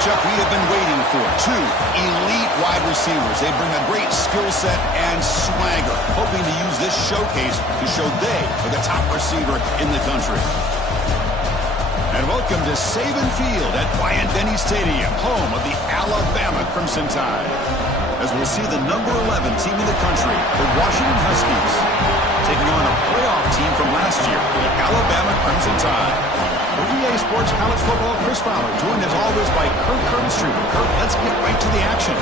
matchup we have been waiting for. Two elite wide receivers. They bring a great skill set and swagger, hoping to use this showcase to show they are the top receiver in the country. And welcome to Saban Field at Bryant-Denny Stadium, home of the Alabama Crimson Tide. As we'll see the number 11 team in the country, the Washington Huskies, taking on a playoff team from last year, the Alabama Crimson Tide. For EA Sports College Football, Chris Fowler, joined as always by Kirk Kermstruber. Kirk, let's get right to the action.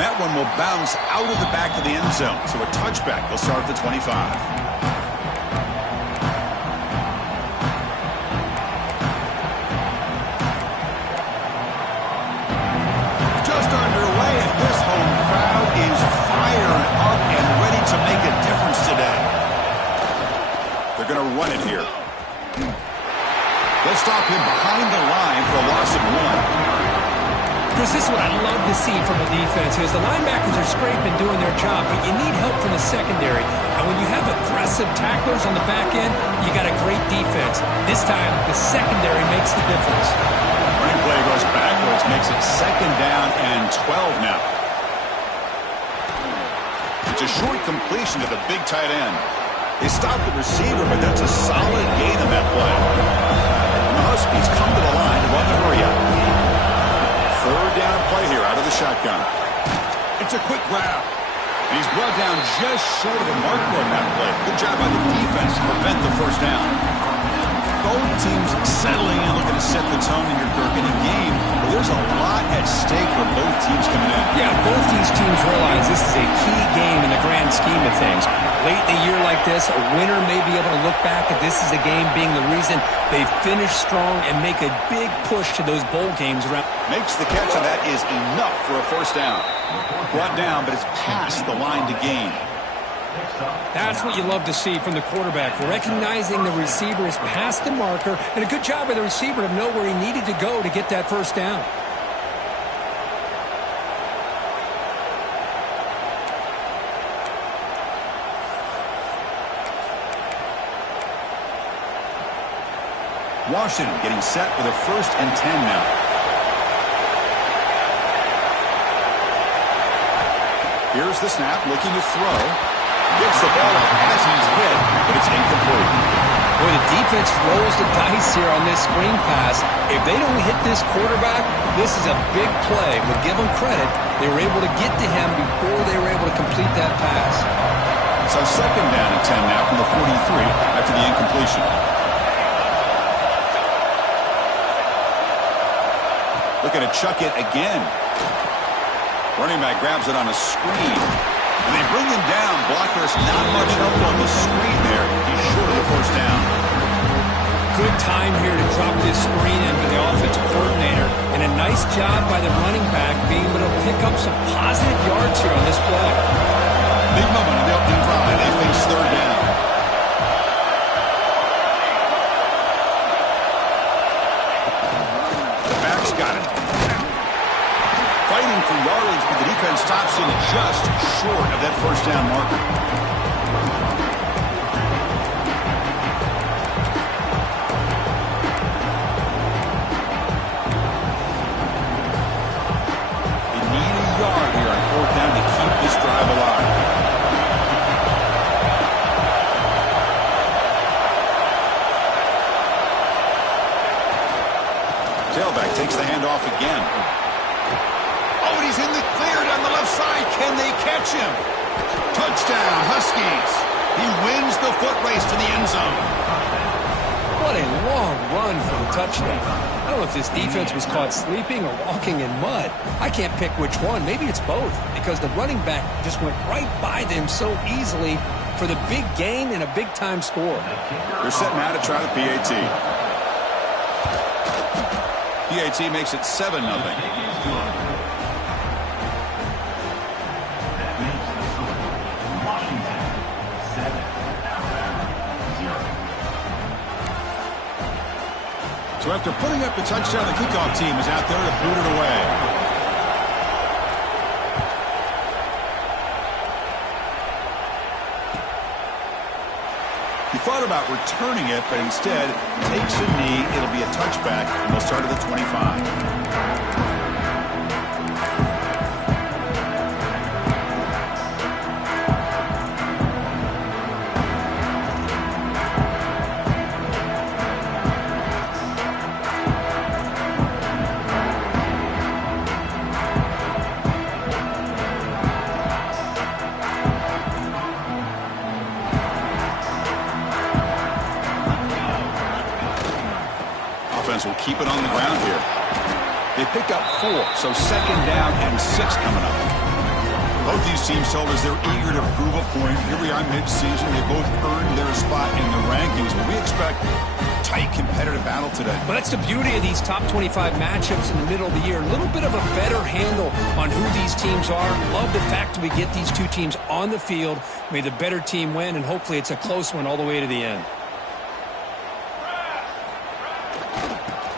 That one will bounce out of the back of the end zone. So a touchback will start at the 25. Just underway, and this home crowd is fired up and ready to make a difference today. They're going to run it here. They'll stop him behind the line for a loss of 1. Chris, this is what I love to see from a defense is the linebackers are scraping, doing their job, but you need help from the secondary. And when you have aggressive tacklers on the back end, you got a great defense. This time, the secondary makes the difference. Replay goes backwards, makes it 2nd down and 12 now. It's a short completion to the big tight end. They stopped the receiver, but that's a solid gain on that play. And the Huskies come to the line to run the hurry up. 3rd down play here out of the shotgun. It's a quick grab. And he's brought down just short of the marker on that play. Good job by the defense to prevent the 1st down. Both teams settling in, looking to set the tone in your Kirk in a game where there's a lot at stake for both teams coming in. Yeah, both these teams realize this is a key game in the grand scheme of things. Late in a year like this, a winner may be able to look back at this as a game being the reason they finish strong and make a big push to those bowl games around. Makes the catch, and that is enough for a 1st down. Brought down, but it's past the line to gain. That's what you love to see from the quarterback, recognizing the receiver is past the marker, and a good job by the receiver to know where he needed to go to get that 1st down. Washington getting set for the 1st and 10 now. Here's the snap, looking to throw. Gets the ball up as he's hit, but it's incomplete. Boy, the defense rolls the dice here on this screen pass. If they don't hit this quarterback, this is a big play. But give them credit, they were able to get to him before they were able to complete that pass. So 2nd down and 10 now from the 43 after the incompletion. Looking to chuck it again. Running back grabs it on a screen. And they bring him down. Blockers not much help on the screen there. He's short of the 1st down. Good time here to drop this screen in for the offensive coordinator. And a nice job by the running back being able to pick up some positive yards here on this play. Big moment in the opening drive. They face 3rd down. Got it. Fighting for yardage, but the defense stops in just short of that 1st down marker. They need a yard here on 4th down to keep this drive alive. Tailback takes the handoff again. Oh, and he's in the clear down the left side. Can they catch him? Touchdown, Huskies. He wins the foot race to the end zone. What a long run for a touchdown. I don't know if this defense was caught sleeping or walking in mud. I can't pick which one. Maybe it's both, because the running back just went right by them so easily for the big gain and a big-time score. They're set now to try the PAT. PAT makes it 7-0. So after putting up the touchdown, the kickoff team is out there to boot it away. He thought about returning it, but instead takes a knee. It'll be a touchback, and they'll start at the 25. Will keep it on the ground here. They pick up 4, so second down and 6 coming up. Both these teams told us they're eager to prove a point. Here we are mid-season. They both earned their spot in the rankings, but we expect a tight competitive battle today. Well, that's the beauty of these top 25 matchups in the middle of the year. A little bit of a better handle on who these teams are. Love the fact that we get these two teams on the field. May the better team win, and hopefully it's a close one all the way to the end.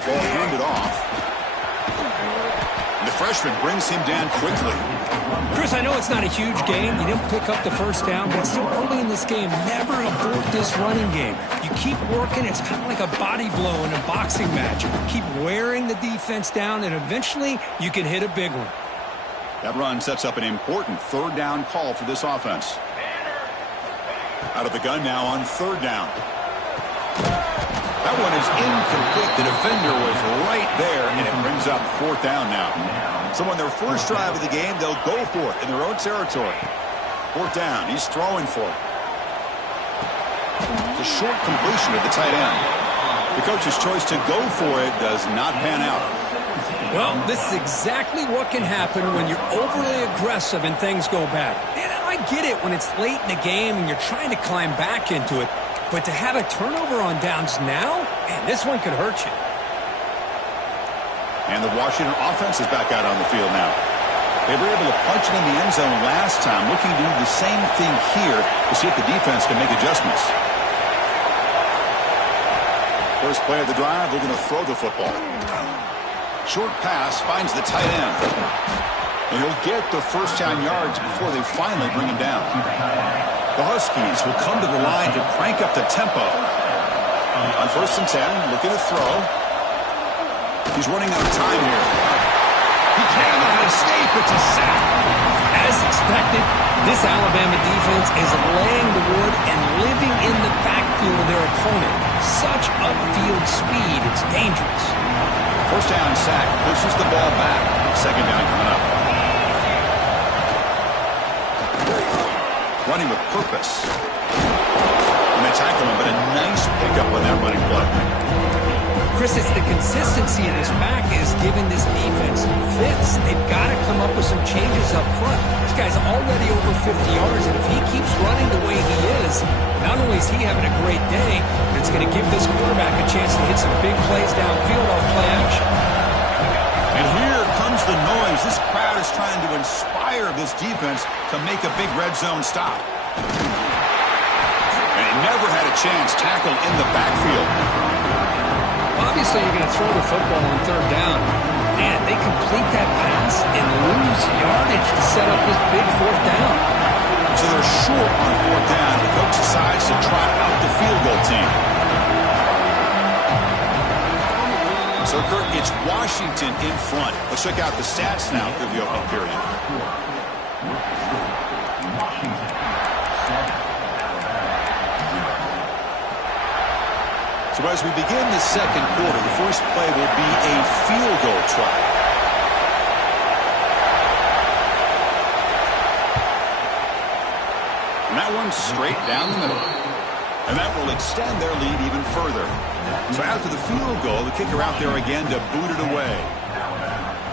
Ball handed off. And the freshman brings him down quickly. Chris, I know it's not a huge game. You didn't pick up the first down, but it's still early in this game. Never abort this running game. You keep working. It's kind of like a body blow in a boxing match. Keep wearing the defense down, and eventually you can hit a big one. That run sets up an important third down call for this offense. Out of the gun now on third down. That one is incomplete. The defender was right there, and it brings up fourth down now. So on their first drive of the game, they'll go for it in their own territory. Fourth down. He's throwing for it. It's a short completion at the tight end. The coach's choice to go for it does not pan out. Well, this is exactly what can happen when you're overly aggressive and things go bad. And I get it when it's late in the game and you're trying to climb back into it. But to have a turnover on downs now, man, this one could hurt you. And the Washington offense is back out on the field now. They were able to punch it in the end zone last time, looking to do the same thing here to see if the defense can make adjustments. First play of the drive, they're going to throw the football. Short pass finds the tight end. And he'll get the first down yards before they finally bring him down. The Huskies will come to the line to crank up the tempo. On 1st and 10, looking to throw. He's running out of time here. He cannot escape. It's a sack. As expected, this Alabama defense is laying the wood and living in the backfield of their opponent. Such upfield speed, it's dangerous. First down sack pushes the ball back. Second down coming up. Running with purpose. And they tackle him, but a nice pickup on that running play. Chris, it's the consistency of this back is giving this defense fits. They've got to come up with some changes up front. This guy's already over 50 yards, and if he keeps running the way he is, not only is he having a great day, but it's going to give this quarterback a chance to hit some big plays downfield off play action. And here comes the noise. This crowd is trying to inspire this defense to make a big red zone stop. And he never had a chance tackled in the backfield. Obviously, you're going to throw the football on third down. Man, they complete that pass and lose yardage to set up this big fourth down. So they're short on fourth down. The coach decides to trot out the field goal team. So, Kurt, it's Washington in front. Let's check out the stats now through the opening period. So as we begin the second quarter, the first play will be a field goal try. And that one's straight down the middle. And that will extend their lead even further. So after the field goal, the kicker out there again to boot it away.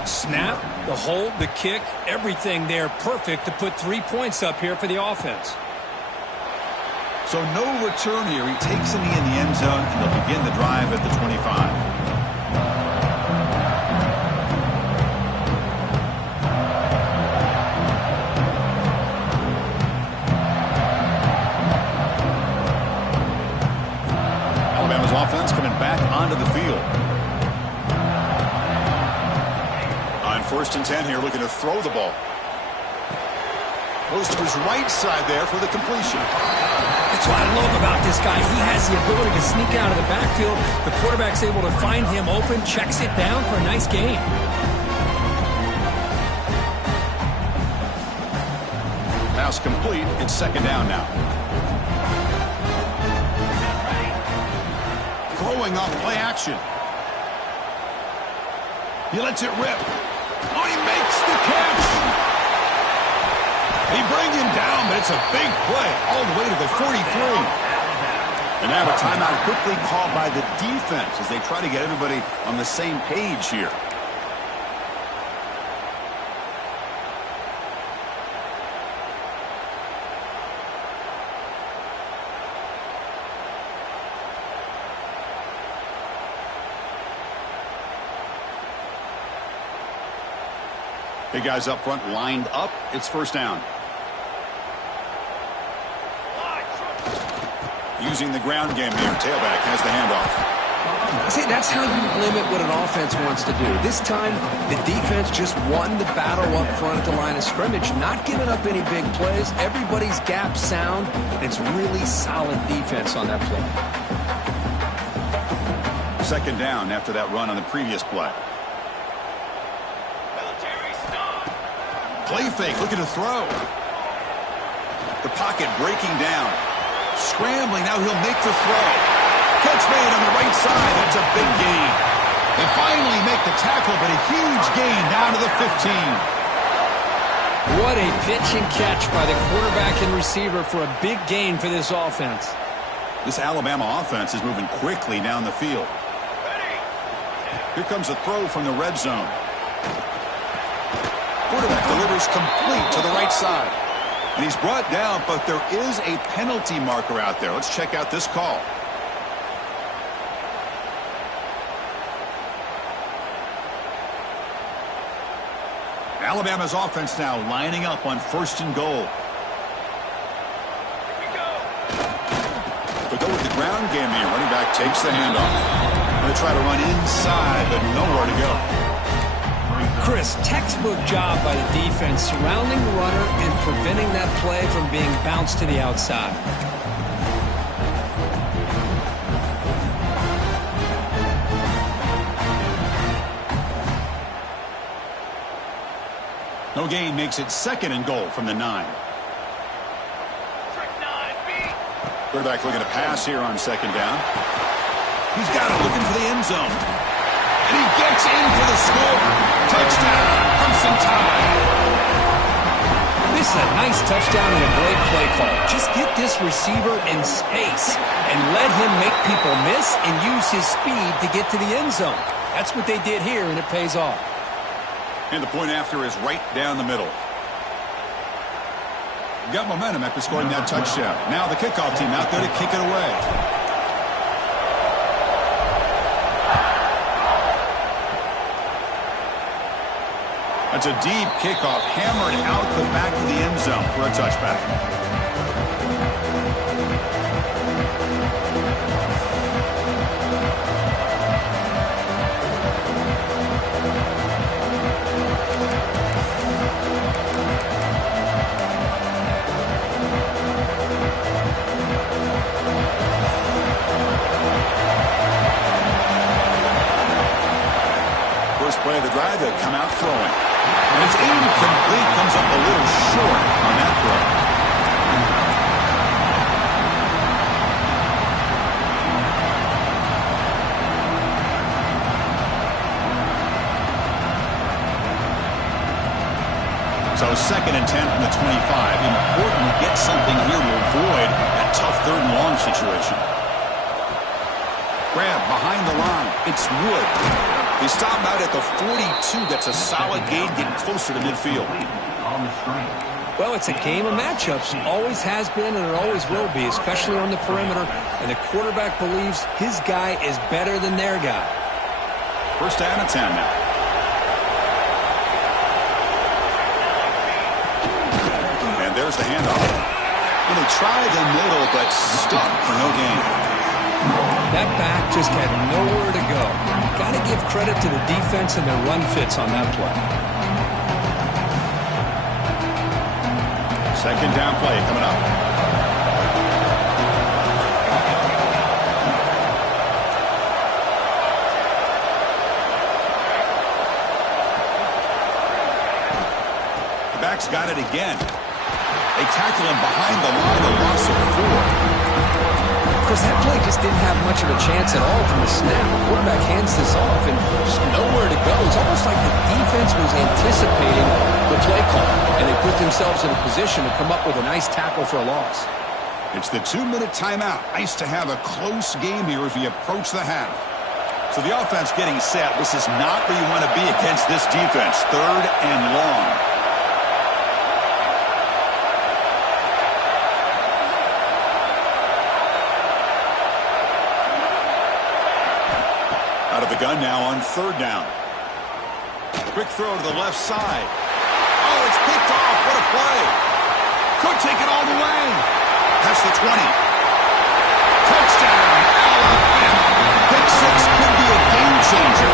Snap, the hold, the kick, everything there perfect to put 3 points up here for the offense. So no return here. He takes it in the end zone, and they'll begin the drive at the 25. Offense coming back onto the field. On 1st and 10 here, looking to throw the ball. Goes to his right side there for the completion. That's what I love about this guy. He has the ability to sneak out of the backfield. The quarterback's able to find him open, checks it down for a nice gain. Pass complete. It's 2nd down now. Throwing off play action. He lets it rip. Oh, he makes the catch. They bring him down, but it's a big play all the way to the 43. And now a timeout quickly called by the defense as they try to get everybody on the same page here. Big guys up front lined up. It's 1st down. Using the ground game here. Tailback has the handoff. See, that's how you limit what an offense wants to do. This time, the defense just won the battle up front at the line of scrimmage, not giving up any big plays. Everybody's gap sound. It's really solid defense on that play. 2nd down after that run on the previous play. Play fake, looking to throw. The pocket breaking down. Scrambling, now he'll make the throw. Catch made on the right side, that's a big gain. They finally make the tackle, but a huge gain down to the 15. What a pitch and catch by the quarterback and receiver for a big gain for this offense. This Alabama offense is moving quickly down the field. Here comes a throw from the red zone. Quarterback delivers complete to the right side. And he's brought down, but there is a penalty marker out there. Let's check out this call. Alabama's offense now lining up on 1st and goal. They go with the ground game here. Running back takes the handoff. Going to try to run inside, but nowhere to go. Chris, textbook job by the defense surrounding the runner and preventing that play from being bounced to the outside. No gain makes it 2nd and goal from the 9. Quarterback looking to pass here on 2nd down. He's got it, looking for the end zone. And he gets in for the score. Touchdown, Ncaa. This is a nice touchdown and a great play call. Just get this receiver in space and let him make people miss and use his speed to get to the end zone. That's what they did here, and it pays off. And the point after is right down the middle. Got momentum after scoring that touchdown. Now the kickoff team out there to kick it away. That's a deep kickoff, hammered out the back of the end zone for a touchback. First play of the drive, they come out throwing. And it's incomplete, comes up a little short on that throw. So 2nd and 10 from the 25. Important to get something here to avoid that tough 3rd and long situation. Grab behind the line. It's Wood. They stop out at the 42. That's a solid gain, getting closer to midfield. On the screen. Well, it's a game of matchups. Always has been and it always will be, especially on the perimeter. And the quarterback believes his guy is better than their guy. First down and 10 now. And there's the handoff. Well, they tried the middle, but stuck for no gain. That back just had nowhere to go. Got to give credit to the defense and their run fits on that play. Second down play coming up. The back's got it again. They tackle him behind the line, a loss of 4. Of course, that play just didn't have much of a chance at all from the snap. The quarterback hands this off and there's nowhere to go. It's almost like the defense was anticipating the play call, and they put themselves in a position to come up with a nice tackle for a loss. It's the 2-minute timeout. Nice to have a close game here as we approach the half. So the offense getting set. This is not where you want to be against this defense. 3rd and long. Out of the gun now on 3rd down. Quick throw to the left side. Oh, it's picked off. What a play. Could take it all the way. Past the 20. Touchdown, Alabama. Pick 6 could be a game changer.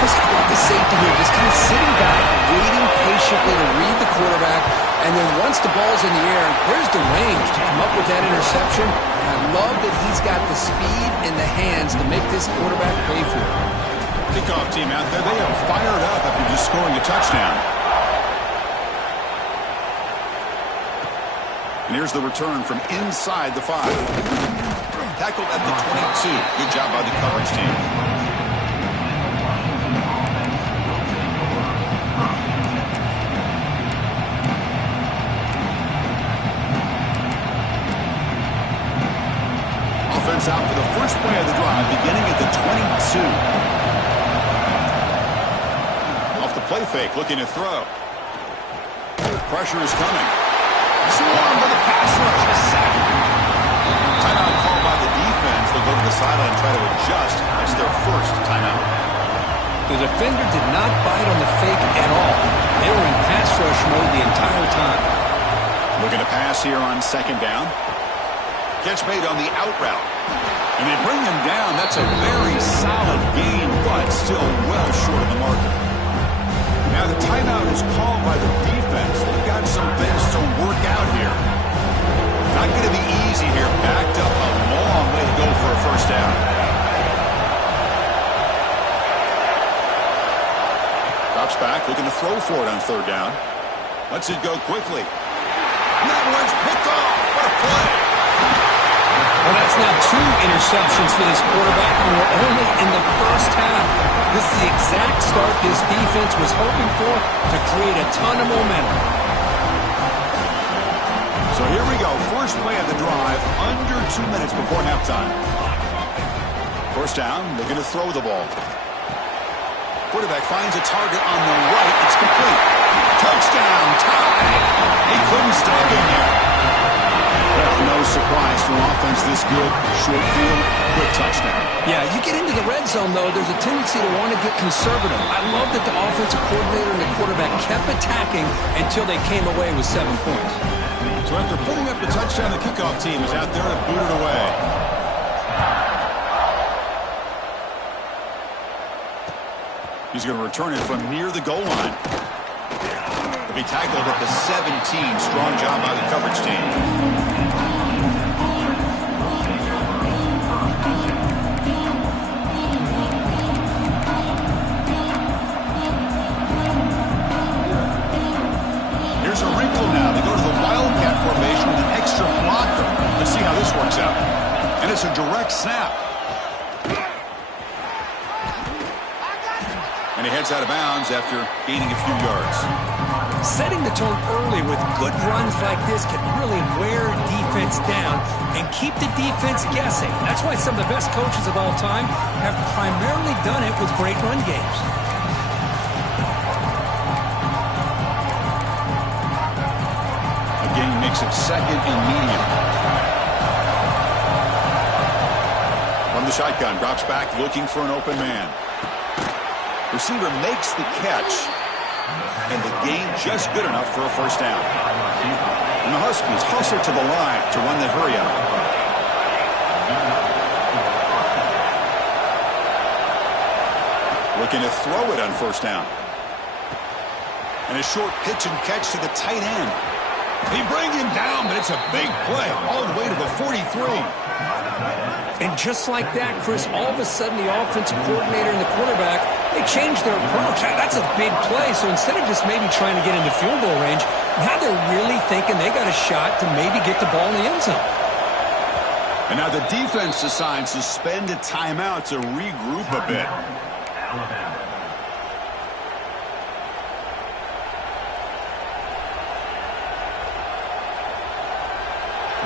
Because how about the safety here? Just kind of sitting back, waiting patiently to read the quarterback, and then once the ball's in the air, there's the range to come up with that interception. And I love that he's got the speed and the hands to make this quarterback pay for it. Kickoff team out there, they are fired up after just scoring a touchdown. And here's the return from inside the 5. Tackled at the 22. Good job by the coverage team. Offense out for the first play of the drive, beginning at the 22. Play fake, looking to throw. Pressure is coming. Swarm with a pass rush, a sack. Timeout called by the defense. They'll go to the sideline and try to adjust. That's their first timeout. The defender did not bite on the fake at all. They were in pass rush mode the entire time. Looking to pass here on 2nd down. Catch made on the out route. And they bring him down. That's a very solid gain, but still well short of the marker. Now the timeout is called by the defense. They've got some things to work out here. Not going to be easy here. Backed up a long way to go for a first down. Drops back, looking to throw for it on 3rd down. Lets it go quickly. And that one's picked off. What a play. Well, that's now 2 interceptions for this quarterback, and we're only in the first half. This is the exact start this defense was hoping for to create a ton of momentum. So here we go. First play of the drive, under 2 minutes before halftime. First down, looking to throw the ball. Quarterback finds a target on the right. It's complete. Touchdown, tie. He couldn't stay in there. Well, no surprise for offense this good. Short field, quick touchdown. Yeah, you get into the red zone, though, there's a tendency to want to get conservative. I love that the offensive coordinator and the quarterback kept attacking until they came away with 7 points. So after putting up the touchdown, the kickoff team is out there to boot it away. He's going to return it from near the goal line. He'll be tackled at the 17. Strong job by the coverage team. Here's a wrinkle now. They go to the Wildcat formation with an extra blocker. Let's see how this works out. And it's a direct snap. And he heads out of bounds after gaining a few yards. Setting the tone early with good runs like this can really wear defense down and keep the defense guessing. That's why some of the best coaches of all time have primarily done it with great run games. makes it second and medium. From the shotgun, drops back looking for an open man. Receiver makes the catch, and the gain just good enough for a first down. And the Huskies hustle to the line to run the hurry-up. Looking to throw it on first down. And a short pitch and catch to the tight end. He brings him down, but it's a big play all the way to the 43. And just like that, Chris, all of a sudden the offensive coordinator and the quarterback, they changed their approach. That's a big play. So instead of just maybe trying to get into field goal range, now they're really thinking they got a shot to maybe get the ball in the end zone. And now the defense decides to spend a timeout to regroup a bit.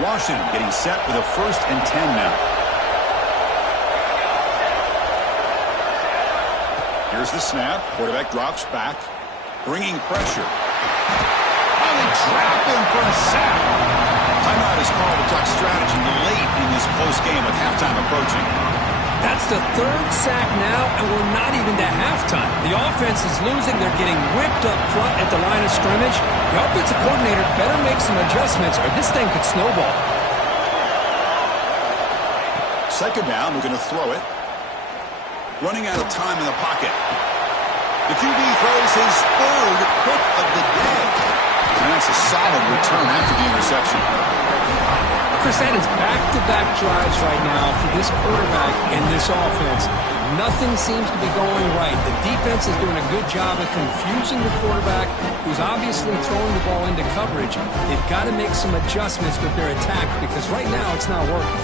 Washington getting set with a 1st and 10 now. Here's the snap. Quarterback drops back, bringing pressure. Oh, they trap him for a sack. Timeout is called to talk strategy late in this close game with halftime approaching. That's the 3rd sack now, and we're not even to halftime. The offense is losing. They're getting whipped up front at the line of scrimmage. The offensive coordinator better make some adjustments, or this thing could snowball. Second down, we're going to throw it. Running out of time in the pocket. The QB throws his 3rd pick of the day. And that's a solid return after the interception. Chris, that is back-to-back drives right now for this quarterback and this offense. Nothing seems to be going right. The defense is doing a good job of confusing the quarterback, who's obviously throwing the ball into coverage. They've got to make some adjustments with their attack because right now it's not working.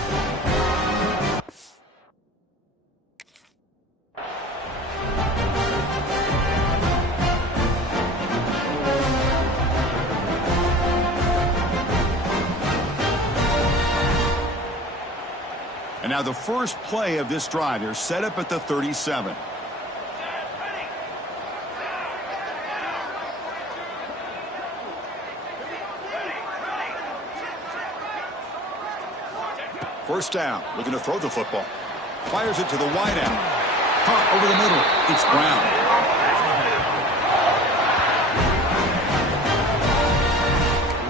And now the first play of this drive. They're set up at the 37. First down, looking to throw the football. Fires it to the wide end. Caught over the middle. It's Brown.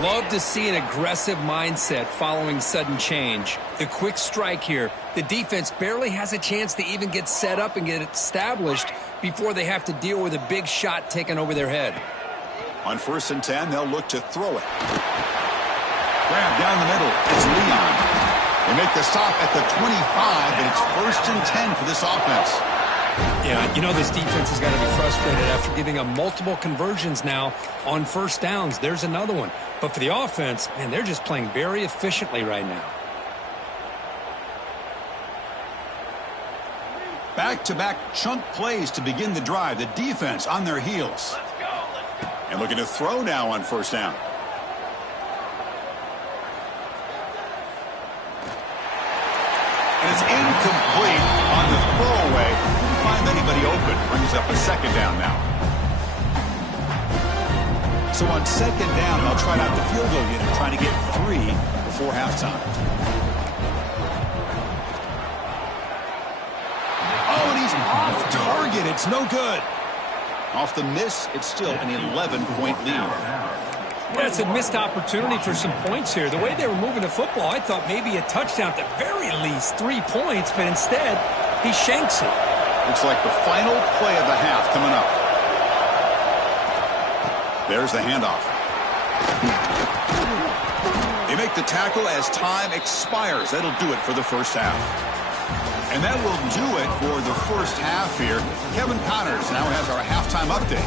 Love to see an aggressive mindset following sudden change. The quick strike here. The defense barely has a chance to even get set up and get established before they have to deal with a big shot taken over their head. On 1st and 10, they'll look to throw it. Grab down the middle. It's Leon. They make the stop at the 25, but it's 1st and 10 for this offense. Yeah, you know this defense has got to be frustrated after giving up multiple conversions now on first downs. There's another one. But for the offense, man, they're just playing very efficiently right now. Back-to-back chunk plays to begin the drive. The defense on their heels. And looking to throw now on first down. And it's incomplete on the throwaway. Couldn't find anybody open. Brings up a second down now. So on second down, they'll try out the field goal unit, trying to get 3 before halftime. Oh, and he's off target. It's no good. Off the miss, it's still an 11-point lead. That's a missed opportunity for some points here. The way they were moving the football, I thought maybe a touchdown at the very least, 3 points, but instead, he shanks it. Looks like the final play of the half coming up. There's the handoff. They make the tackle as time expires. That'll do it for the first half. And that will do it for the first half here. Kevin Connors now has our halftime update.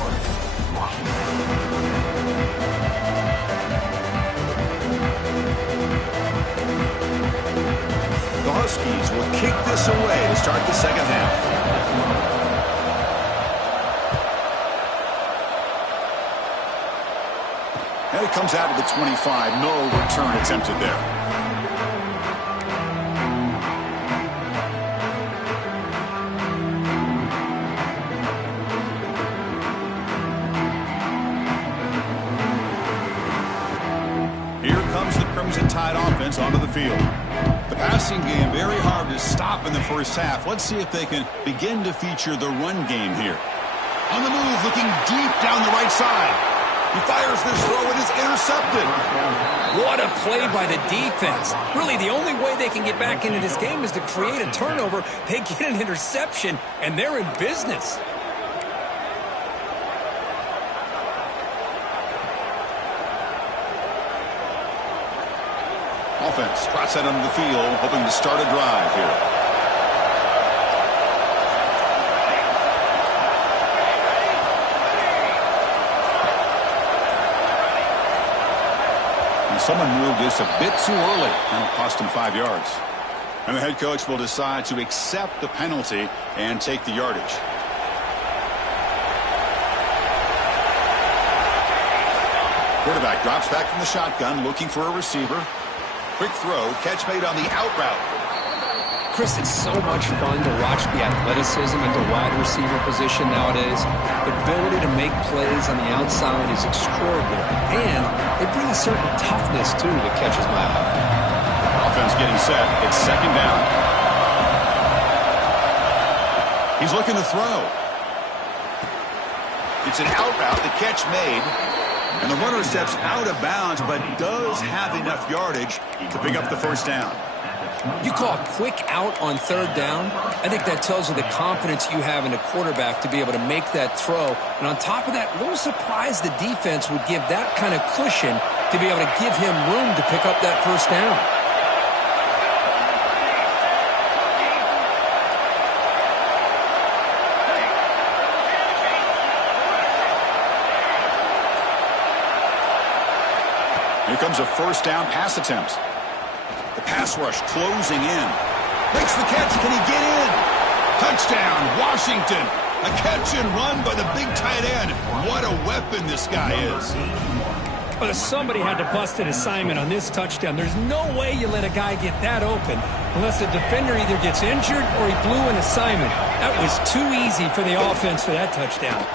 The Huskies will kick this away to start the second half. And it comes out of the 25. No return attempted there. Here moves a tight offense onto the field. The passing game very hard to stop in the first half. Let's see if they can begin to feature the run game here. On the move, looking deep down the right side. He fires this throw and is intercepted. What a play by the defense. Really, the only way they can get back into this game is to create a turnover. They get an interception, and they're in business. Offense trots that onto the field, hoping to start a drive here. Someone moved this a bit too early, and it'll cost him 5 yards. And the head coach will decide to accept the penalty and take the yardage. Quarterback drops back from the shotgun, looking for a receiver. Quick throw, catch made on the out route. Chris, it's so much fun to watch the athleticism at the wide receiver position nowadays. The ability to make plays on the outside is extraordinary. And they bring a certain toughness, too, that catches my eye. Offense getting set. It's second down. He's looking to throw. It's an out route. The catch made. And the runner steps out of bounds, but does have enough yardage to pick up the first down. You call a quick out on third down. I think that tells you the confidence you have in a quarterback to be able to make that throw. And on top of that, a little surprised the defense would give that kind of cushion to be able to give him room to pick up that first down. Here comes a first down pass attempt. The pass rush closing in. Makes the catch. Can he get in? Touchdown, Washington. A catch and run by the big tight end. What a weapon this guy is. But somebody had to bust an assignment on this touchdown. There's no way you let a guy get that open unless the defender either gets injured or he blew an assignment. That was too easy for the offense for that touchdown.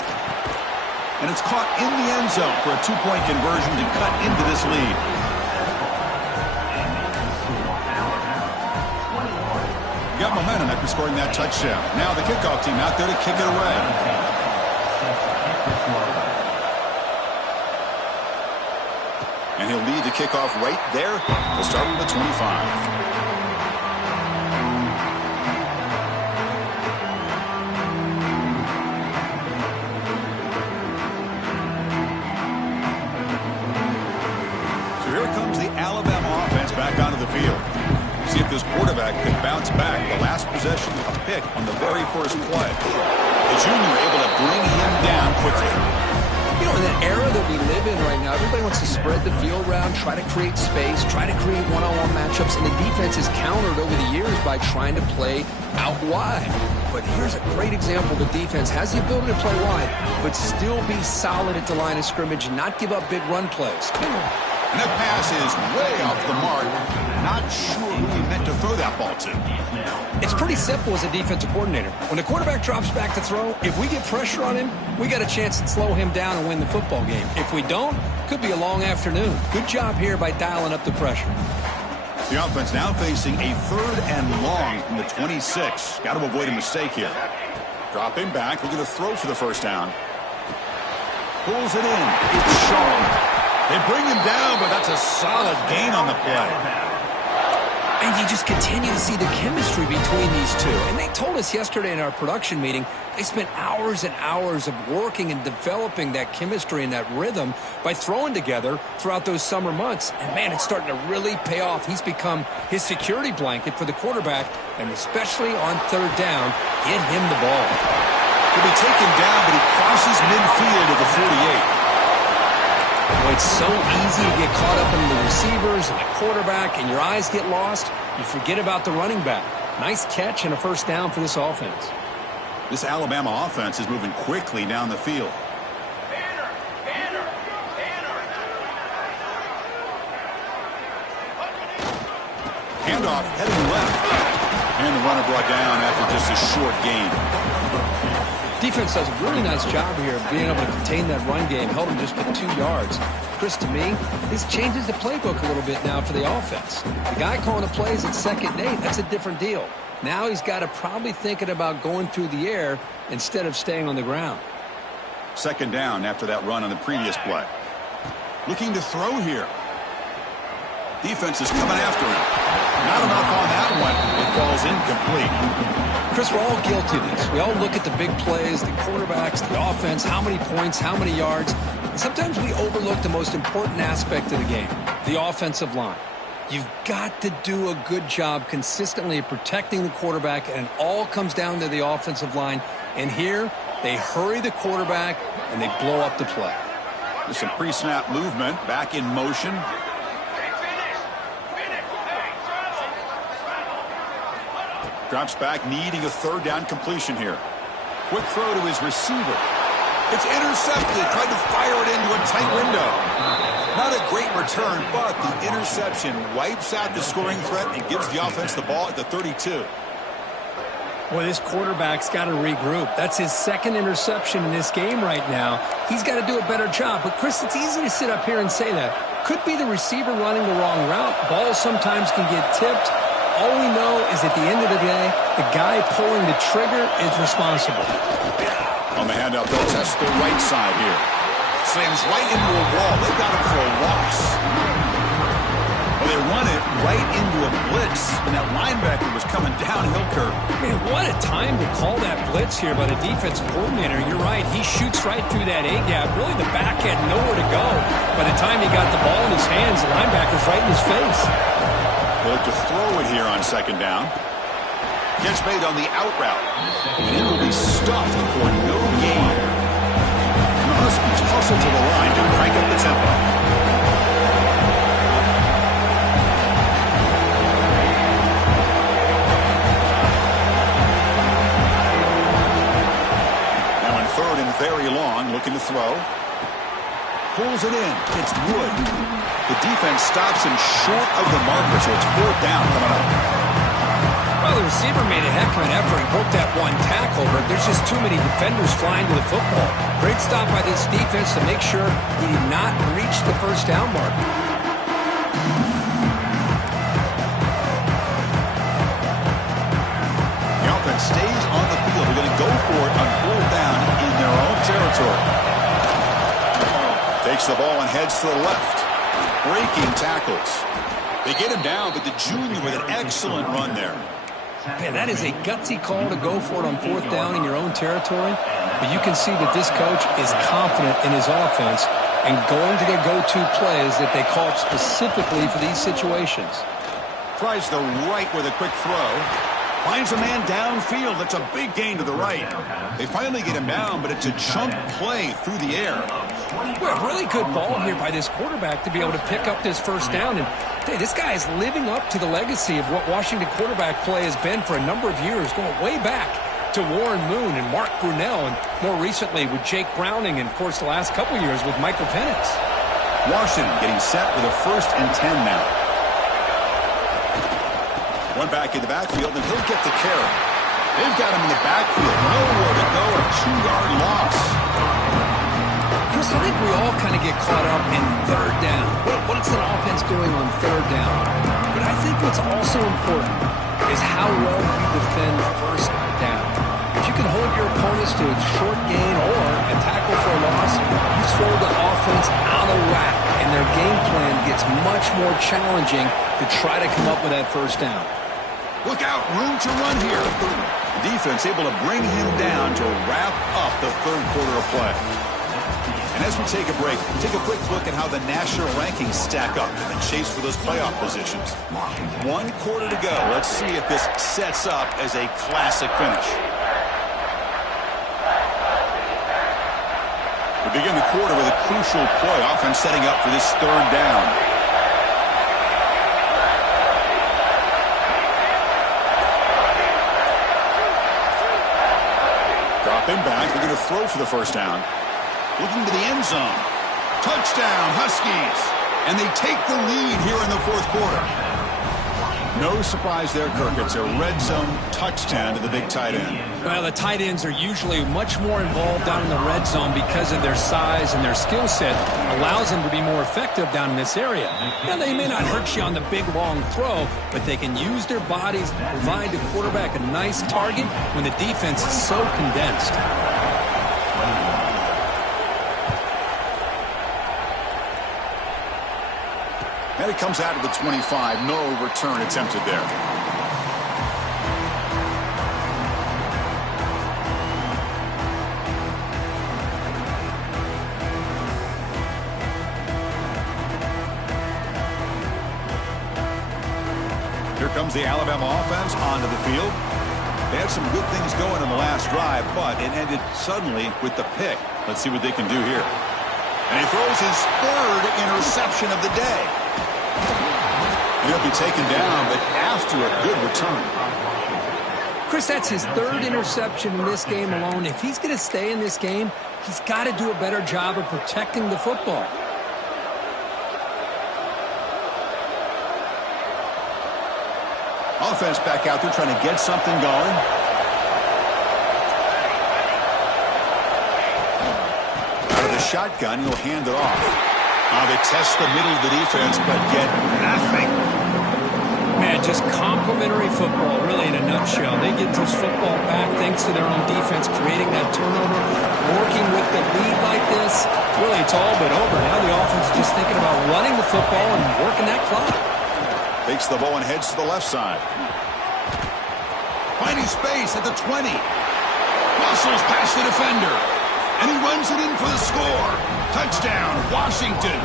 And it's caught in the end zone for a two-point conversion to cut into this lead. Got momentum after scoring that touchdown. Now the kickoff team out there to kick it away. And he'll lead the kickoff right there. We'll start with the 25. Back onto the field. See if this quarterback could bounce back. The last possession, a pick on the very first play. The junior able to bring him down quickly. You know, in that era that we live in right now, everybody wants to spread the field around, try to create space, try to create one-on-one matchups, and the defense is countered over the years by trying to play out wide. But here's a great example. The defense has the ability to play wide, but still be solid at the line of scrimmage and not give up big run plays. And that pass is way off the mark. Not sure who he meant to throw that ball to. It's pretty simple as a defensive coordinator. When the quarterback drops back to throw, if we get pressure on him, we got a chance to slow him down and win the football game. If we don't, could be a long afternoon. Good job here by dialing up the pressure. The offense now facing a third and long from the 26. Got to avoid a mistake here. Drop him back. We're going to throw for the first down. Pulls it in. It's Shaw. They bring him down, but that's a solid gain on the play. And you just continue to see the chemistry between these two. And they told us yesterday in our production meeting, they spent hours and hours of working and developing that chemistry and that rhythm by throwing together throughout those summer months. And, man, it's starting to really pay off. He's become his security blanket for the quarterback, and especially on third down, get him the ball. He'll be taken down, but he crosses midfield at the 48. Well, it's so easy to get caught up in the receivers and the quarterback, and your eyes get lost. You forget about the running back. Nice catch and a first down for this offense. This Alabama offense is moving quickly down the field. Handoff heading left. And the runner brought down after just a short gain. Defense does a really nice job here of being able to contain that run game, held him just to 2 yards. Chris, to me, this changes the playbook a little bit now for the offense. The guy calling the plays at 2nd and 8, that's a different deal. Now he's got to probably thinking about going through the air instead of staying on the ground. 2nd down after that run on the previous play. Looking to throw here. Defense is coming after him. Not enough on that one. It falls incomplete. Chris, we're all guilty of this. We all look at the big plays, the quarterbacks, the offense, how many points, how many yards. And sometimes we overlook the most important aspect of the game, the offensive line. You've got to do a good job consistently of protecting the quarterback, and it all comes down to the offensive line. And here, they hurry the quarterback, and they blow up the play. There's some pre-snap movement, back in motion. Drops back, needing a 3rd down completion here. Quick throw to his receiver. It's intercepted. Tried to fire it into a tight window. Not a great return, but the interception wipes out the scoring threat and gives the offense the ball at the 32. Well, this quarterback's got to regroup. That's his 2nd interception in this game right now. He's got to do a better job. But, Chris, it's easy to sit up here and say that. Could be the receiver running the wrong route. Balls sometimes can get tipped. All we know is at the end of the day, the guy pulling the trigger is responsible. On the handoff, they'll test the right side here. Slams right into a wall. They got him for a loss. Well, they run it right into a blitz, and that linebacker was coming downhill curve. Man, what a time to call that blitz here by the defensive coordinator. You're right. He shoots right through that A-gap. Really, the back had nowhere to go. By the time he got the ball in his hands, the linebacker's right in his face. They look to throw it here on 2nd down. Catch made on the out route. And it will be stuffed for no gain. And the Huskies hustle to the line to crank up the tempo. Now in 3rd and very long, looking to throw. Pulls it in. It's Wood. The defense stops him short of the marker, so it's 4th down coming up. Well, the receiver made a heck of an effort. He broke that one tackle, but there's just too many defenders flying to the football. Great stop by this defense to make sure he did not reach the 1st down mark. The offense stays on the field. They're going to go for it on 4th down in their own territory. Takes the ball and heads to the left. Breaking tackles. They get him down, but the junior with an excellent run there. Man, that is a gutsy call to go for it on 4th down in your own territory. But you can see that this coach is confident in his offense and going to their go-to plays that they call specifically for these situations. Tries the right with a quick throw. Finds a man downfield. That's a big gain to the right. They finally get him down, but it's a chunk play through the air. Well, really good ball here by this quarterback to be able to pick up this 1st down. And hey, this guy is living up to the legacy of what Washington quarterback play has been for a number of years, going way back to Warren Moon and Mark Brunell, and more recently with Jake Browning, and, of course, the last couple years with Michael Penix. Washington getting set with a 1st and 10 now. One back in the backfield, and he'll get the carry. They've got him in the backfield. Nowhere to go. A 2-yard loss. Chris, I think we all kind of get caught up in 3rd down. What's an offense doing on 3rd down? But I think what's also important is how well you defend 1st down. If you can hold your opponents to a short gain or a tackle for a loss, you throw the offense out of whack, and their game plan gets much more challenging to try to come up with that 1st down. Look out, room to run here. The defense able to bring him down to wrap up the 3rd quarter of play. And as we take a break, take a quick look at how the national rankings stack up in the chase for those playoff positions. 1 quarter to go. Let's see if this sets up as a classic finish. We begin the quarter with a crucial play. Offense setting up for this 3rd down. Dropping back. They're going to throw for the 1st down. Looking to the end zone. Touchdown, Huskies. And they take the lead here in the 4th quarter. No surprise there, Kirk. It's a red zone touchdown to the big tight end. Well, the tight ends are usually much more involved down in the red zone because of their size and their skill set. Allows them to be more effective down in this area. Now, they may not hurt you on the big, long throw, but they can use their bodies to provide the quarterback a nice target when the defense is so condensed. And it comes out of the 25. No return attempted there. Here comes the Alabama offense onto the field. They had some good things going in the last drive, but it ended suddenly with the pick. Let's see what they can do here. And he throws his third interception of the day. He'll be taken down, but after a good return. Chris, that's his third interception in this game alone. If he's going to stay in this game, he's got to do a better job of protecting the football. Offense back out there trying to get something going. Out of the shotgun, he'll hand it off. They test the middle of the defense, but get nothing. Man, just complimentary football, really, in a nutshell. They get this football back thanks to their own defense, creating that turnover, working with the lead like this. Really, it's all but over. Now the offense is just thinking about running the football and working that clock. Takes the ball and heads to the left side. Finding space at the 20. Muscles past the defender. And he runs it in for the score. Touchdown, Washington.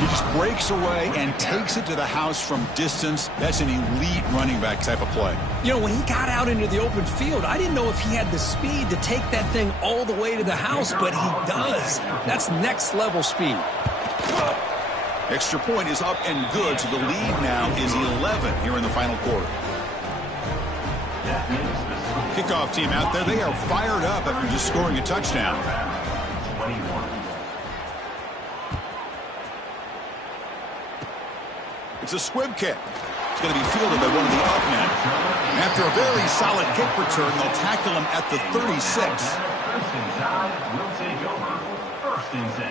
He just breaks away and takes it to the house from distance. That's an elite running back type of play. You know, when he got out into the open field, I didn't know if he had the speed to take that thing all the way to the house, but he does. That's next level speed. Extra point is up and good, so the lead now is 11 here in the final quarter. Kickoff team out there, they are fired up after just scoring a touchdown. It's a squib kick. It's going to be fielded by one of the up men. After a very solid kick return, they'll tackle him at the 36. Ncaa will take over. First and 10.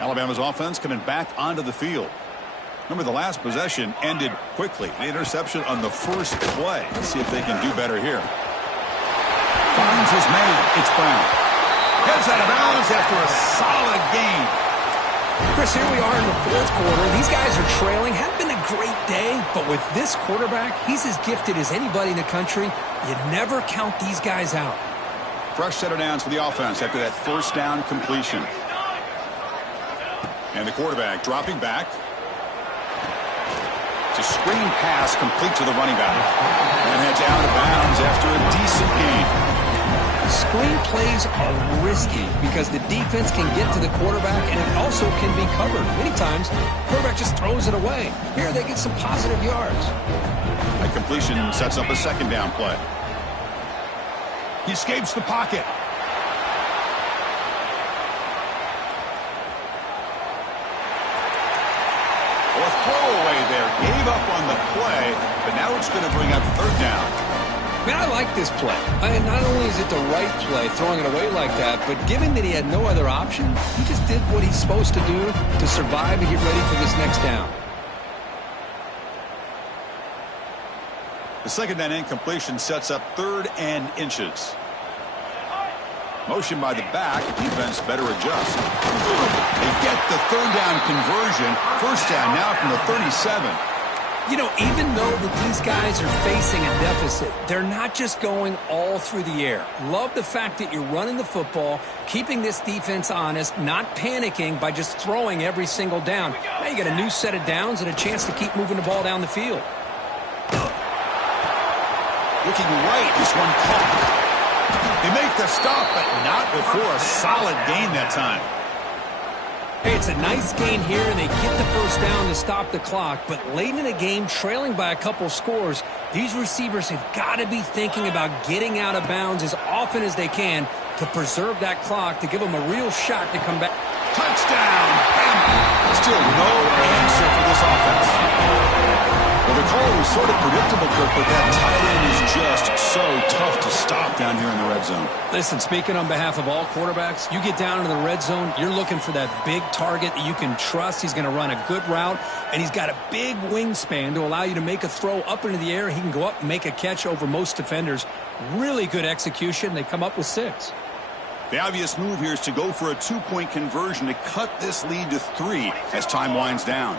Alabama's offense coming back onto the field. Remember, the last possession ended quickly. The interception on the first play. Let's see if they can do better here. Finds his man. It's Brown. Heads out of bounds after a solid game. Chris, here we are in the fourth quarter. These guys are trailing. Hadn't been a great day, but with this quarterback, he's as gifted as anybody in the country. You never count these guys out. Fresh set of downs for the offense after that first down completion. And the quarterback dropping back. It's a screen pass complete to the running back. And heads out of bounds after a decent gain. Screen plays are risky because the defense can get to the quarterback and it also can be covered. Many times, the quarterback just throws it away. Here they get some positive yards. That completion sets up a second down play. He escapes the pocket. A throwaway there. Gave up on the play, but now it's going to bring up third down. Man, I like this play. Not only is it the right play, throwing it away like that, but given that he had no other option, he just did what he's supposed to do to survive and get ready for this next down. The second down incompletion sets up 3rd and inches. Motion by the back. Defense better adjust. They get the third down conversion. First down now from the 37. You know, even though that these guys are facing a deficit, they're not just going all through the air. Love the fact that you're running the football, keeping this defense honest, not panicking by just throwing every single down. Now you got a new set of downs and a chance to keep moving the ball down the field. Looking right, this one caught. They make the stop, but not before a solid gain that time. Hey, it's a nice gain here, and they get the first down to stop the clock. But late in the game, trailing by a couple scores, these receivers have got to be thinking about getting out of bounds as often as they can to preserve that clock, to give them a real shot to come back. Touchdown! And still no answer for this offense. Well, the call was sort of predictable, Kirk, but that tight end is just so tough to stop down here in the red zone. Listen, speaking on behalf of all quarterbacks, you get down into the red zone, you're looking for that big target that you can trust. He's going to run a good route, and he's got a big wingspan to allow you to make a throw up into the air. He can go up and make a catch over most defenders. Really good execution. They come up with 6. The obvious move here is to go for a 2-point conversion to cut this lead to 3 as time winds down.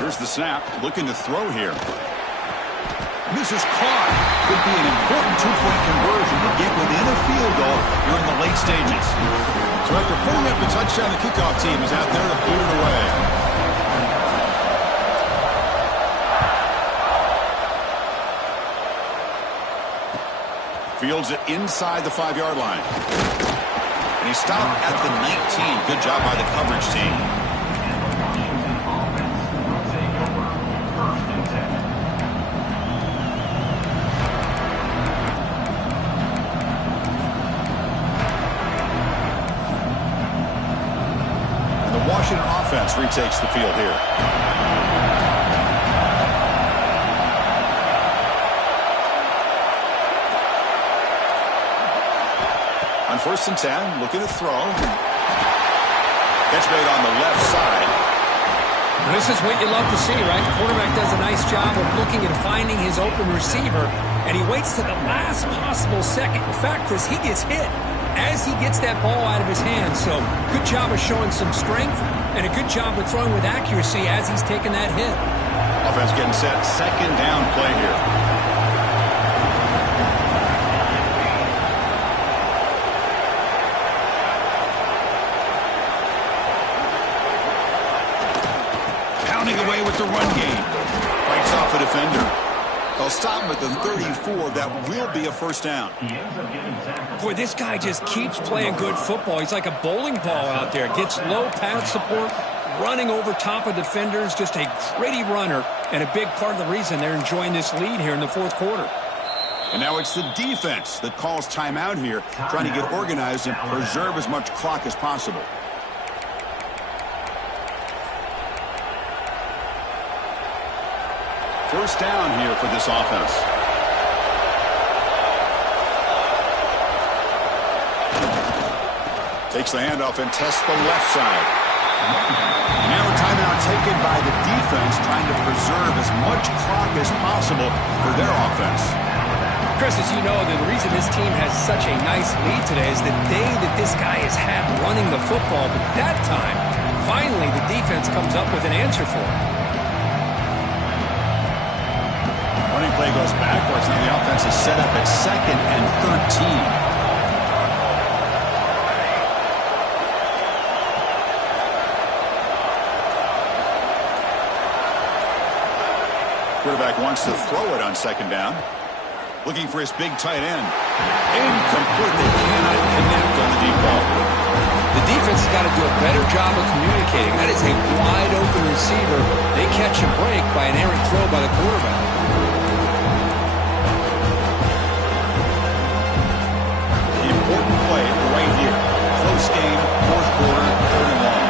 Here's the snap, looking to throw here. And this is caught. Could be an important 2-point conversion to get within a field goal here in the late stages. So after putting up the touchdown, the kickoff team is out there to boot it away. Fields it inside the 5-yard line. And he stopped at the 19. Good job by the coverage team. And the Washington offense retakes the field here. On 1st and 10, looking to throw. Catch made on the left side. This is what you love to see, right? The quarterback does a nice job of looking and finding his open receiver, and he waits to the last possible second. In fact, Chris, he gets hit as he gets that ball out of his hands. So good job of showing some strength and a good job of throwing with accuracy as he's taking that hit. Offense getting set. 2nd down play here. Away with the run game. Fights off a defender. They'll stop him at the 34. That will be a 1st down. Boy, this guy just keeps playing good football. He's like a bowling ball out there. Gets low pass support, running over top of defenders. Just a gritty runner, and a big part of the reason they're enjoying this lead here in the 4th quarter. And now it's the defense that calls timeout here, trying to get organized and preserve as much clock as possible. First down here for this offense. Takes the handoff and tests the left side. Now a timeout taken by the defense, trying to preserve as much clock as possible for their offense. Chris, as you know, the reason this team has such a nice lead today is the day that this guy has had running the football. But that time, finally, the defense comes up with an answer for him. Running play goes backwards. Now the offense is set up at 2nd and 13. Quarterback wants to throw it on 2nd down. Looking for his big tight end. Incomplete. They cannot connect on the deep ball. The defense has got to do a better job of communicating. That is a wide open receiver. They catch a break by an errant throw by the quarterback. Important play right here. Close game, 4th quarter, 3rd and long.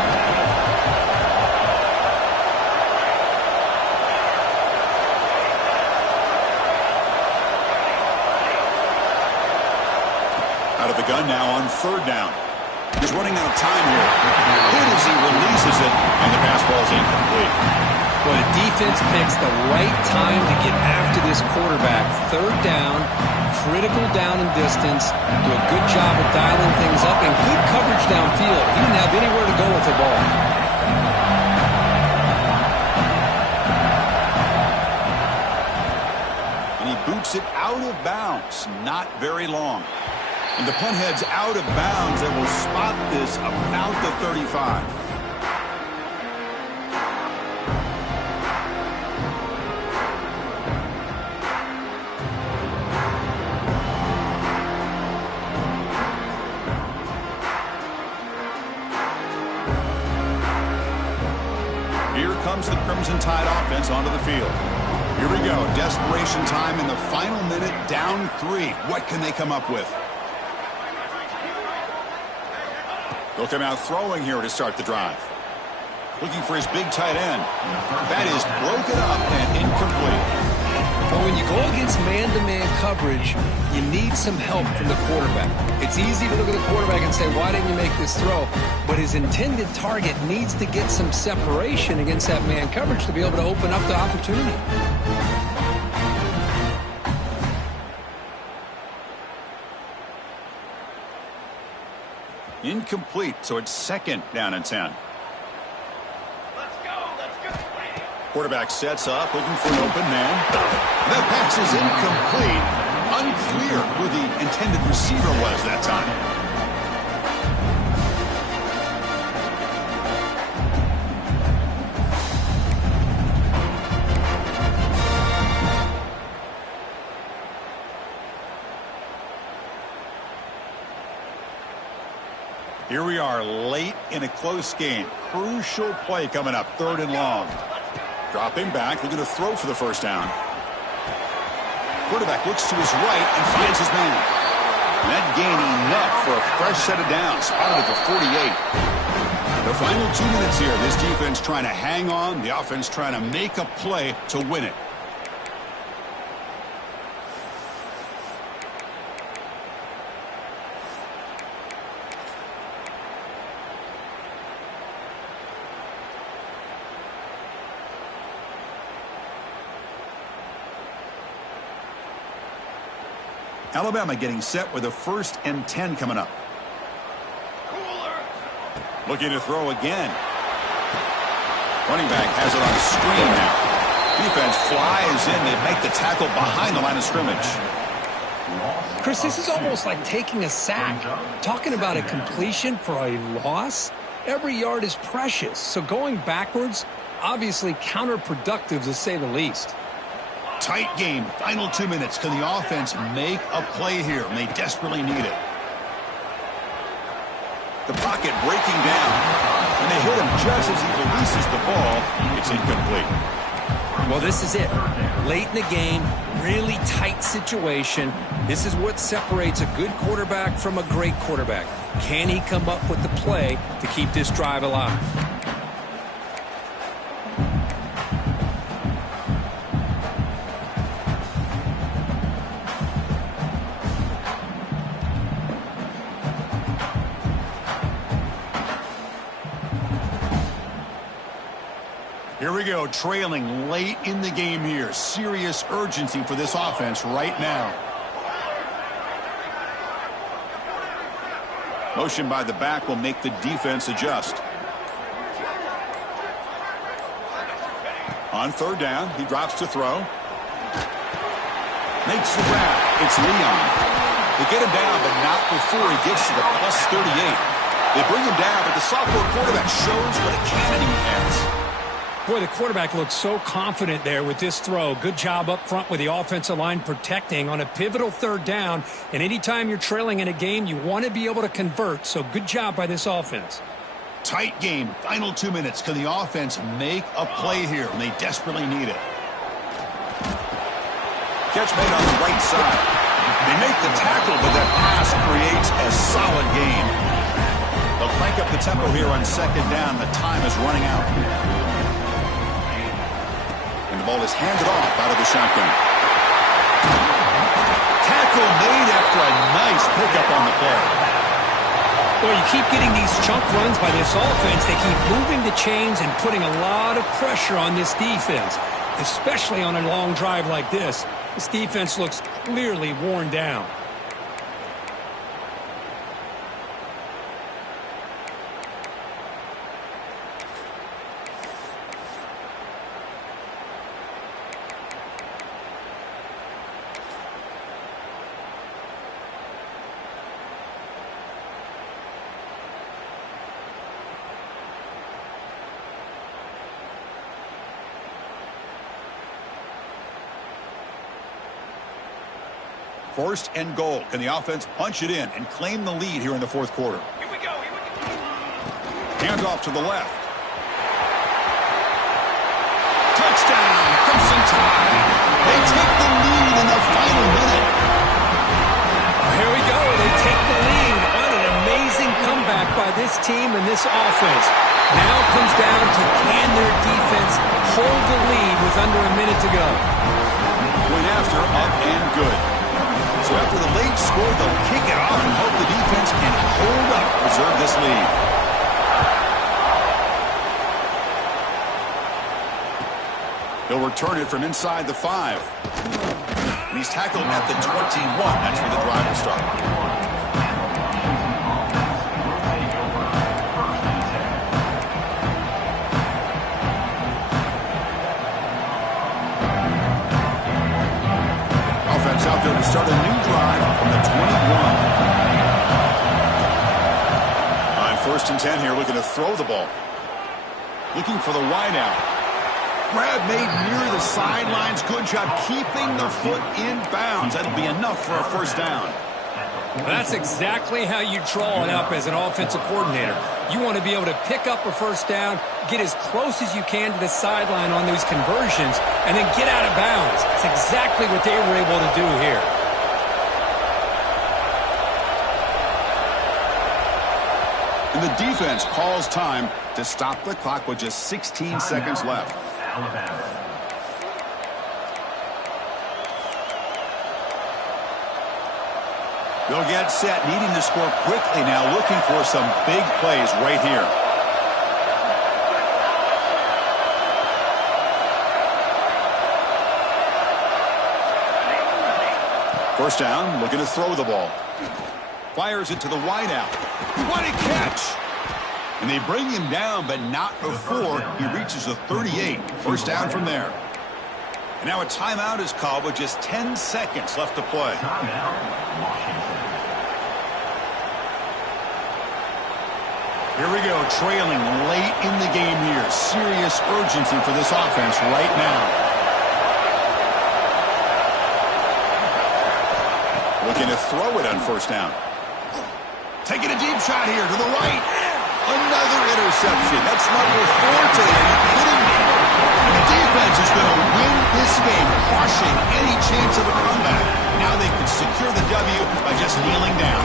Out of the gun now on 3rd down. He's running out of time here. Hit as he releases it, and the pass ball is incomplete. Well, the defense picks the right time to get after this quarterback. 3rd down, critical down and distance. Do a good job of dialing things up, and good coverage downfield. He didn't have anywhere to go with the ball. And he boots it out of bounds. Not very long. And the punt heads out of bounds and will spot this about the 35. Here comes the Crimson Tide offense onto the field. Here we go. Desperation time in the final minute, down 3. What can they come up with? He'll come out throwing here to start the drive. Looking for his big tight end. That is broken up and incomplete. Well, when you go against man-to-man coverage, you need some help from the quarterback. It's easy to look at the quarterback and say, why didn't you make this throw? But his intended target needs to get some separation against that man coverage to be able to open up the opportunity. Incomplete, so it's 2nd down and 10. Quarterback sets up, looking for an open man. That pass is incomplete. Unclear who the intended receiver was that time. Here we are late in a close game. Crucial play coming up, 3rd and long. Dropping back, looking to throw for the first down. Quarterback looks to his right and finds his man. That gain enough for a fresh set of downs. Spotted at the 48. The final 2 minutes here. This defense trying to hang on. The offense trying to make a play to win it. Alabama getting set with a 1st and 10 coming up. Looking to throw again. Running back has it on screen now. Defense flies in. They make the tackle behind the line of scrimmage. Chris, this is almost like taking a sack. Talking about a completion for a loss, every yard is precious. So going backwards, obviously counterproductive to say the least. Tight game, final 2 minutes. Can the offense make a play here? And they desperately need it. The pocket breaking down. And they hit him just as he releases the ball. It's incomplete. Well, this is it. Late in the game, really tight situation. This is what separates a good quarterback from a great quarterback. Can he come up with the play to keep this drive alive? Here we go, trailing late in the game here. Serious urgency for this offense right now. Motion by the back will make the defense adjust. On 3rd down, he drops to throw. Makes the grab. It's Leon. They get him down, but not before he gets to the plus 38. They bring him down, but the sophomore quarterback shows what a cannon he has. Boy, the quarterback looks so confident there with this throw. Good job up front with the offensive line protecting on a pivotal 3rd down. And anytime you're trailing in a game, you want to be able to convert. So good job by this offense. Tight game, final 2 minutes. Can the offense make a play here? And they desperately need it. Catch made on the right side. They make the tackle, but that pass creates a solid gain. They'll crank up the tempo here on 2nd down. The time is running out. And the ball is handed off out of the shotgun. Tackle made after a nice pickup on the play. Well, you keep getting these chunk runs by this offense. They keep moving the chains and putting a lot of pressure on this defense, especially on a long drive like this. This defense looks clearly worn down. First and goal. Can the offense punch it in and claim the lead here in the 4th quarter? Here we go. Hands off to the left. Touchdown, Crimson Tide. They take the lead in the final minute. Here we go. They take the lead. What an amazing comeback. comeback by this team and this offense. Now it comes down to can their defense hold the lead with under a minute to go. Went after, up and good. So after the late score, they'll kick it off and hope the defense can hold up, preserve this lead. He'll return it from inside the 5. And he's tackled at the 21. That's where the drive will start. Offense out there to start a new drive from the 21. On 1st and 10 here, looking to throw the ball. Looking for the wideout. Grab made near the sidelines. Good job keeping the foot in bounds. That'll be enough for a 1st down. That's exactly how you draw it up as an offensive coordinator. You want to be able to pick up a 1st down, get as close as you can to the sideline on those conversions, and then get out of bounds. That's exactly what they were able to do here. And the defense calls time to stop the clock with just 16 seconds left. They'll get set, needing to score quickly now, looking for some big plays right here. First down, looking to throw the ball. Fires it to the wideout. What a catch! And they bring him down, but not before he reaches the 38. First down from there. And now a timeout is called with just 10 seconds left to play. Here we go, trailing late in the game here. Serious urgency for this offense right now. Looking to throw it on 1st down. Taking a deep shot here to the right. Another interception. That's number 4 today. Are you kidding me? The defense is going to win this game, crushing any chance of a comeback. Now they can secure the W by just kneeling down.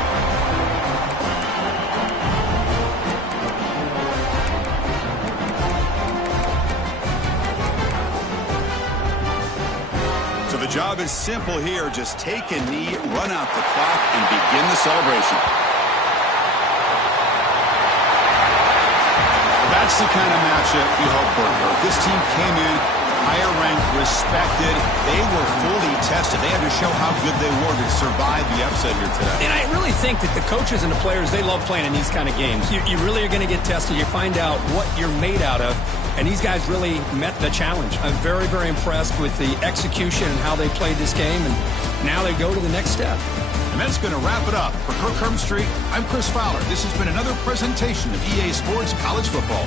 So the job is simple here. Just take a knee, run out the clock, and begin the celebration. That's the kind of matchup you hope for. This team came in higher ranked, respected. They were fully tested. They had to show how good they were to survive the upset here today. And I really think that the coaches and the players, they love playing in these kind of games. You really are going to get tested. You find out what you're made out of. And these guys really met the challenge. I'm very, very impressed with the execution and how they played this game. And now they go to the next step. And that's going to wrap it up. For Kirk Street, I'm Chris Fowler. This has been another presentation of EA Sports College Football.